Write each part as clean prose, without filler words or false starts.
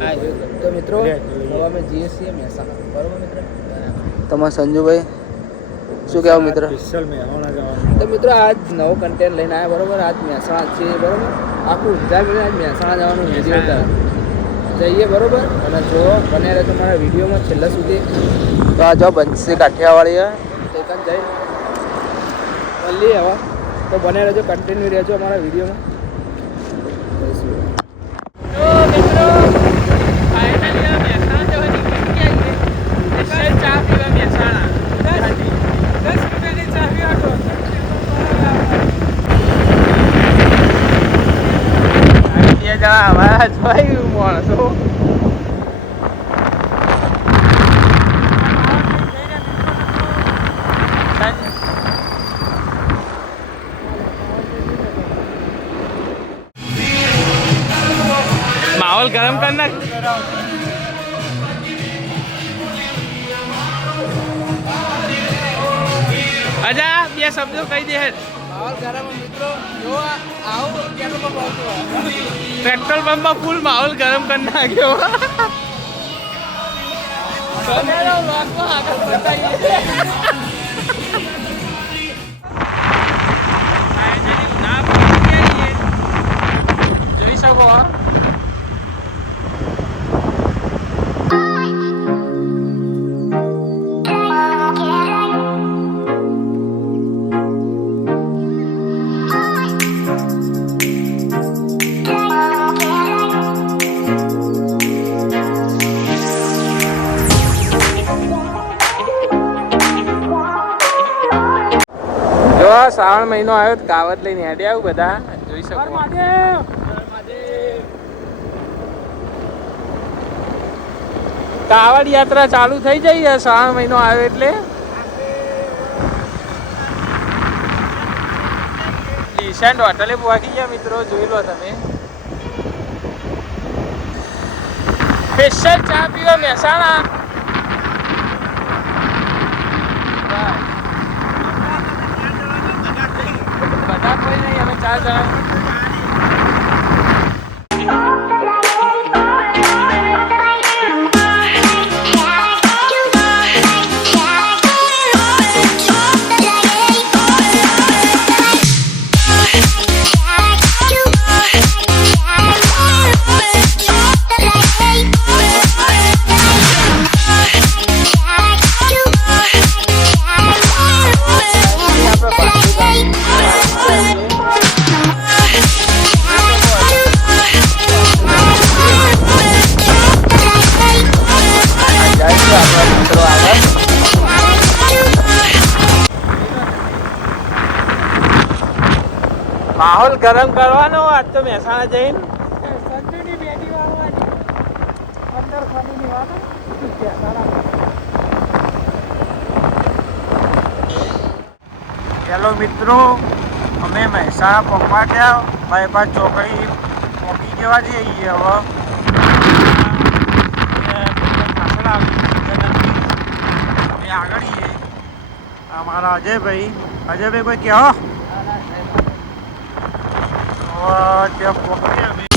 હા તો મિત્રો હવે અમે જઈએ છીએ મહેસાણા બરોબર મિત્ર તમારા સંજુભાઈ શું કહેવું મિત્ર તો મિત્રો આજ નવો કન્ટેન્ટ લઈને આવ્યા બરોબર આજ મહેસાણા છીએ બરોબર આખું ઊંઝા મિલે આજ મહેસાણા જવાનું વિડીયો જઈએ બરોબર અને જો બને રહે તમારા વિડીયોમાં છેલ્લા સુધી તો આ જો બનશે કાઠિયાવાડી તે કાન જઈ મળીએ હવે તો બને રહેજો કન્ટિન્યુ રહેજો અમારા વિડીયોમાં અમારા જોઈ માણસો माहौल गरम करना अजा ये शब्दों कही दे माहौल गरम मित्रों जो आओ पेट्रोल पंप में फुल माहौल गरम करना क्यों જોઈ શકો શ્રાવણ મહિનો આવ્યો તો કાવત લઈને હેડે આવું બધા જોઈ શકો કાવડ યાત્રા ચાલુ થઈ જાય શ્રાવણ મહિનો આવ્યો એટલે ઈશાન હોટલે પહોંચી ગયા મિત્રો જોઈ લો તમે સ્પેશિયલ ચા પીવા મહેસાણા બધા કોઈ નહીં અમે 4 જણા માહોલ ગરમ કરવાનો આજ તો મહેસાણા જઈને સંજુની બેટી વાળવાની 15 ખાની વાત હેલો મિત્રો અમે મહેસાણા પહોંચવા ગયા બાયપાસ ચોકડી પહોંચી જવા જઈએ હવે આગળ અમારા અજયભાઈ કોઈ કહો ત્યાં પહોંચીએ અમે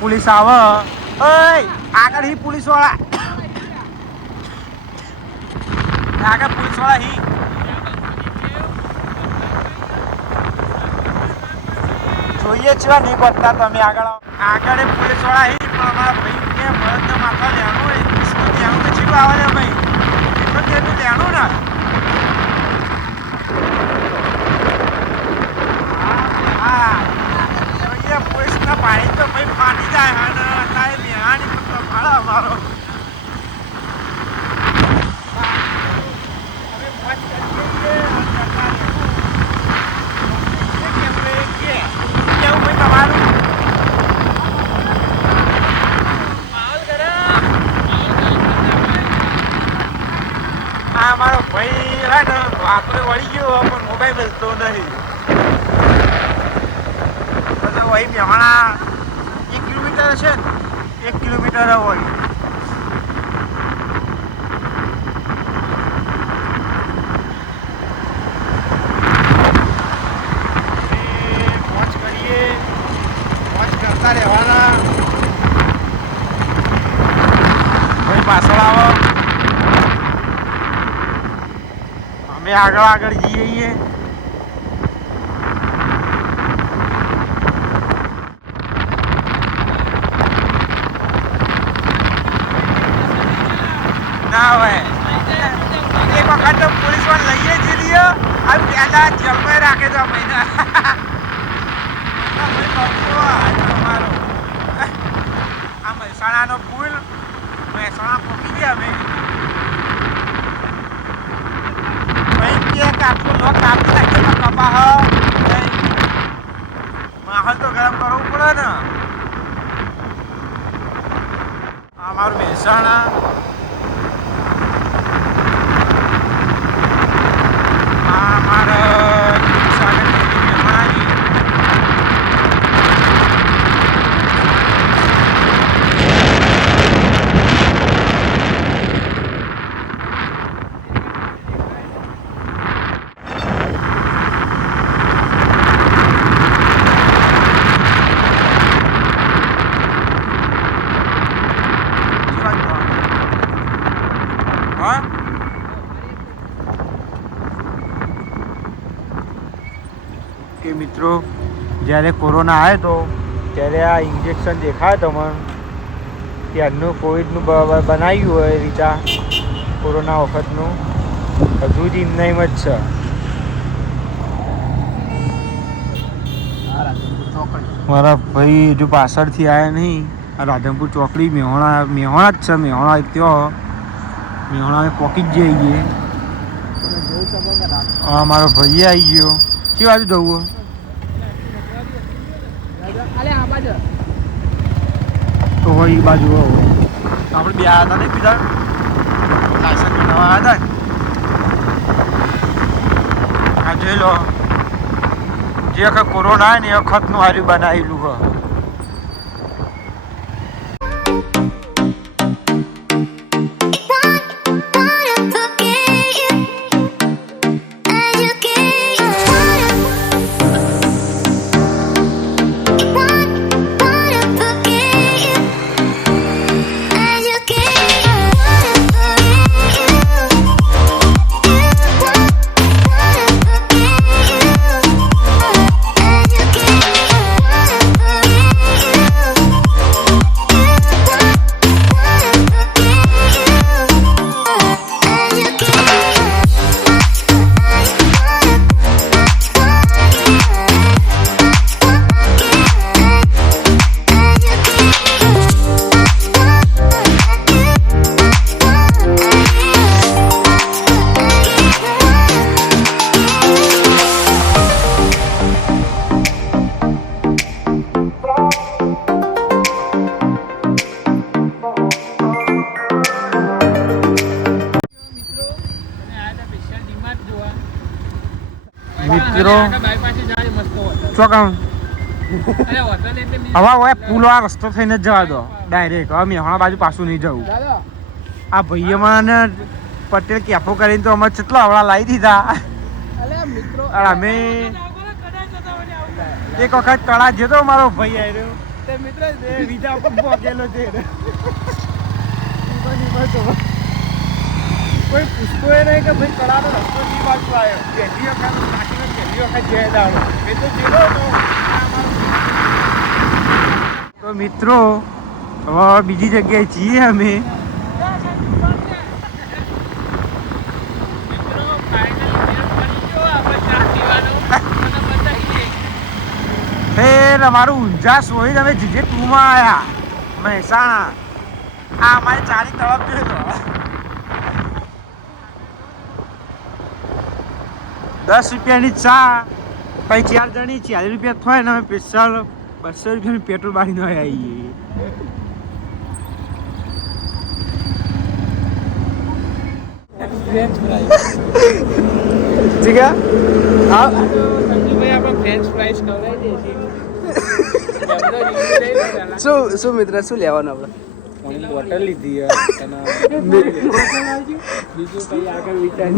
पुलिस आव आगे ही पुलिस वाला आगे पुलिस वाला ही જોઈએ છે નહીં બતા તમે આગળ આગળ પુલિસ વાળા હી પણ અમારા ભાઈ કે ભરત માથા લેવાનો હોય ભાઈ આપણે વળી ગયો પણ મોબાઈલ મળતો નહીં. વહી મેવાણા 1 કિલોમીટર હશે ને, 1 કિલોમીટર હોય. મોજ કરીએ, મોજ કરતા રહેવાના. ભાઈ પાછળ આવો, અમે આગળ જઈએ. ના હોય એક વખત તો પોલીસ વાળા લઈએ જઈએ, આ પહેલા જેલમાં રાખે તો મહિના. અમારો આ મહેસાણાનો પુલ, મહેસાણા પહોંચી ગયા અમે. ભાઈ કે આટલું લોક કાપી નાખે તો કપા માહોલ તો ગરમ કરવું પડે ને. અમારું મહેસાણા કે મિત્રો જ્યારે કોરોના આવ્યો તો ત્યારે આ ઇન્જેક્શન દેખાય તમને ત્યારનું કોવિડનું બનાવ્યું હોય રીતા કોરોના વખતનું હજુ જ એમ જ છે. મારા ભાઈ હજુ પાછળથી આવ્યા નહીં. આ રાધનપુર ચોકડી મેહોણા જ છે. મેહોણા ત્યાં મેહોણા પોકી જ જઈએ. હા મારો ભાઈ આવી ગયો. કઈ બાજુ જવું? તો હોય એ બાજુ આપણે બે આવ્યા હતા નહીં બીજા લાયસન્સ બનાવવા આવ્યા હતા. આ જોઈ લો જે વખત કોરોના આવે ને એ વખતનું હાર્યું બનાવેલું હોય. મિત્રો ચોકામ હવે પુલો આ રસ્તો થઈને જ જવા દો ડાયરેક્ટ. હવે મેહોણા બાજુ પાછું નહીં જવું. આ ભાઈએ મને પટેલ કેફો કરીને તો અમે કેટલા હવળા લાવી દીધા. અમે એક વખત તળા જતો મારો ભાઈ આવ્યો બીજા વખત પહોંચેલો છે. કોઈ પૂછતો એ નહીં કે ભાઈ તળાનો રસ્તો કઈ બાજુ આવ્યો. પહેલી વખત સ્ટાર્ટિંગ પહેલી વખત જઈ દાડો એ તો જેલો તો મિત્રો હવે બીજી જગ્યાએ છીએ અમે. ફેર અમારું ઊંઝા સોઈ અમે જીજે ટુમાં આવ્યા મહેસાણા. આ અમારી ચારી તરફ જોયો 10 રૂપિયાની ચા પછી 4 જણી 40 રૂપિયા થાય ને અમે સ્પેશિયલ 200 રૂપિયાનું પેટ્રોલ બાળીને આવીએ. જીગા હા સંજુભાઈ આપણે ફ્રેન્ચ ફ્રાઈસ ખવડાવી દે શું મિત્ર શું લેવાનું આપણે બોટલ લીધી બીજું કઈ આગળ વિચાર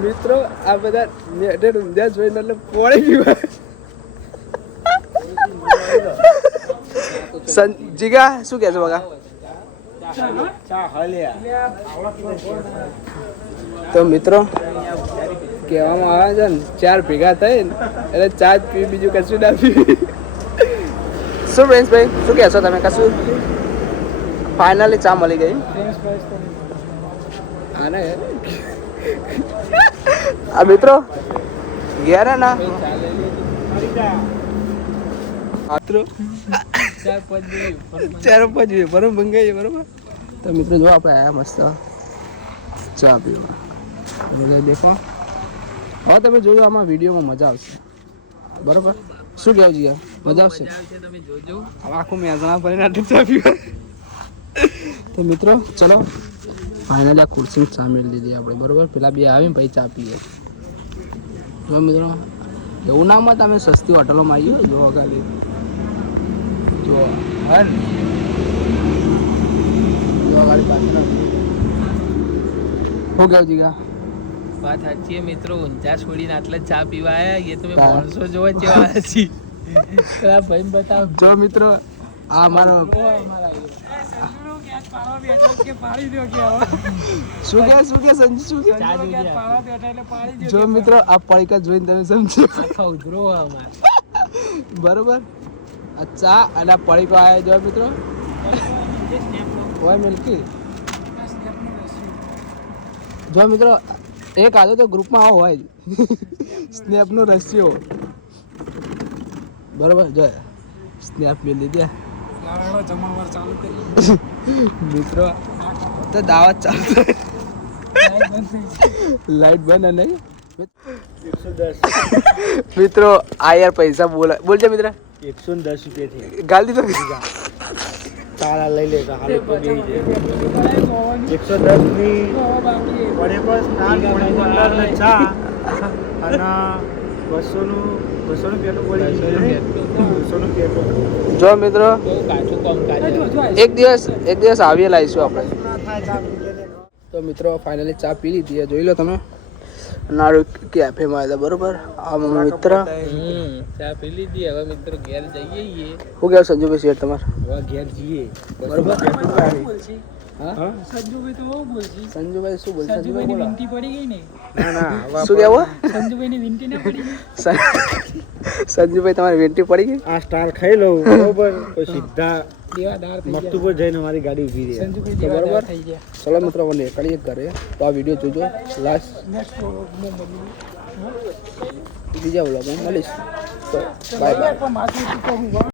મિત્રો આ બધા નેટેડ ઊંધ્યા જોઈને એટલે પોણી પીવા જીગા શું કહેશો બગા તો મિત્રો કહેવામાં આવે છે ને 4 ભેગા થઈ ને એટલે ચા જ પી બીજું કશું ના પી શું પ્રિન્સભાઈ શું કહેશો તમે કશું ફાઇનલી ચા મળી ગઈ આને આ મિત્રો ઘેર હે ના મિત્રો 4-5 બરોબર મંગાવીએ બરોબર તો મિત્રો જો આપણે આયા મસ્ત ચા પીવા બરોબર દેખો હવે તમે જોજો આમાં વિડીયોમાં મજા આવશે બરોબર શું કહેવું છે મજા આવશે તમે જોજો હવે આખું મેઝણા ભરીને આટલું ચા પીવા તો મિત્રો ચલો ફાઇનલી આ ખુરશી ચા મેળવી લીધી આપણે બરોબર પેલા બે આવીને પછી ચા પીએ જો મિત્રો એવું નામાં તમે સસ્તી હોટલોમાં આવીએ જો આગળ જો હર જો આગળ પાછળ હો ગયો જીગા વાત સાચી છે મિત્રો ઊંચા છોડીને આટલા ચા પીવા આયા એ તમે માણસો જોવા જેવા છી ભાઈ બતાવો જો મિત્રો આ મારો શું કે સંજુ શું કે જો મિત્રો આ પડીકા જોઈને તમે સમજો બરોબર આ ચા અને આ પડીકો આવ્યો જો મિત્રો હોય મિલ્કી જો મિત્રો એક આજો તો ગ્રુપમાં આવો હોય સ્નેપનો રસ્યો બરોબર જો સ્નેપ મેં લીધા મિત્રો તો દાવત ચાલુ લાઈટ બંધ નહીં મિત્રો આ યાર પૈસા બોલજે મિત્ર 110 રૂપિયા ગાલ દીધો તારા લઈ લેતા હાલ તો બેહી જાય 110 ની પડે બસ નાન પડે 15 ને ચા અને 200 નું પેટો પડી 200 નું પેટો જો મિત્રો બહુ કાચું કામ કાઢે એક દિવસ આવીએ લાવીશું આપણે તો મિત્રો ફાઇનલી ચા પી લીધી જોઈ લો તમે નાડું કેફેમાં આવ્યા બરોબર આ મારા મિત્ર ચા પી લીધી હવે મિત્રો ઘેર જઈએ હું કેવું સંજુભાઈ શેઠ તમારે હવે ઘેર જઈએ બરોબર હા સંજુભાઈ તો બહુ બોલશે સંજુભાઈ શું બોલશે સંજુભાઈ બોલો વિનંતી પડી ગઈ ને ના શું કેવું સંજુભાઈની વિનંતી ના પડી ગઈ સંજુભાઈ તમારી વેન્ટી પડી ગઈ આ સ્ટાર ખાઈ લઉં બરોબર તો સીધા દેવાદાર થઈ ગયા મકતુ પર જઈને મારી ગાડી ઊભી રહે સંજુભાઈ તો દેવાદાર બરોબર થઈ ગયા ચલો મિત્રો મને નીકળીએ ઘરે તો આ વિડીયો જોજો લાસ્ટ બીજા વ્લોગમાં મળીશ તો બાય બાય